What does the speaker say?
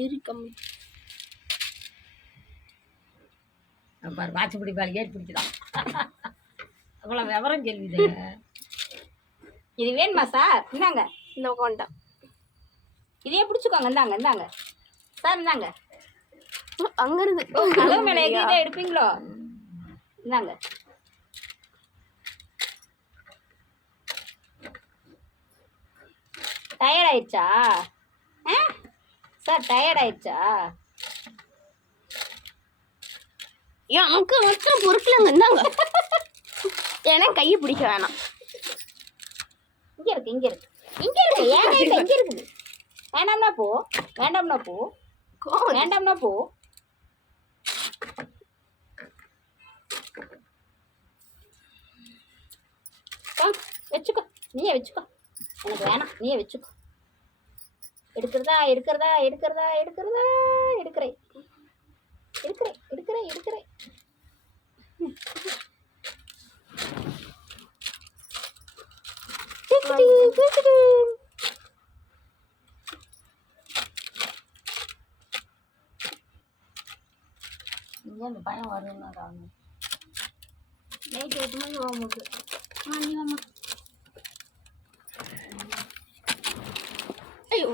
இருக்கும் பாரு வாட்சி பிடிப்பாள் ஏறி பிடிக்கலாம். அவ்வளோ விவரம் கேள்விது. இது வேணுமா சார்? இந்தாங்க இந்த உட்காந்துட்டான். இதையே பிடிச்சிக்கோங்க. இந்தாங்க இந்தாங்க சார் இந்தாங்க. அங்க இருந்து கதவு மேலே இதை எடுப்பீங்களோ? இந்தாங்க. டயர்ட் ஆயிடுச்சா சார்? டயர்ட் ஆயிடுச்சா? எனக்கு மட்டும் பொறுக்கலங்க. இந்தாங்க. ஏன்னா கையை பிடிக்க வேணாம். இங்க இருக்கு இங்க இருக்கு இங்க இருக்கு. ஏன் கையில இங்க இருக்குது. வேண்டாம்னா போ. வேண்டாம்னா போ. வேண்டாம்னா போ. வச்சுக்கோ. நீயே வச்சுக்கோ. எனக்கு வேணாம். நீயே வச்சுக்கோ. எடுக்கிறதா எடுக்கிறதா எடுக்கிறதா எடுக்கிறதா எடுக்கிறேன் எடுக்கிறேன் எடுக்கிறேன் எடுக்கிறேன். இங்கே அந்த பயம் வரும்னா நைட் 8 மணிக்கு போகும்போது நீ வாமா. ஐயோ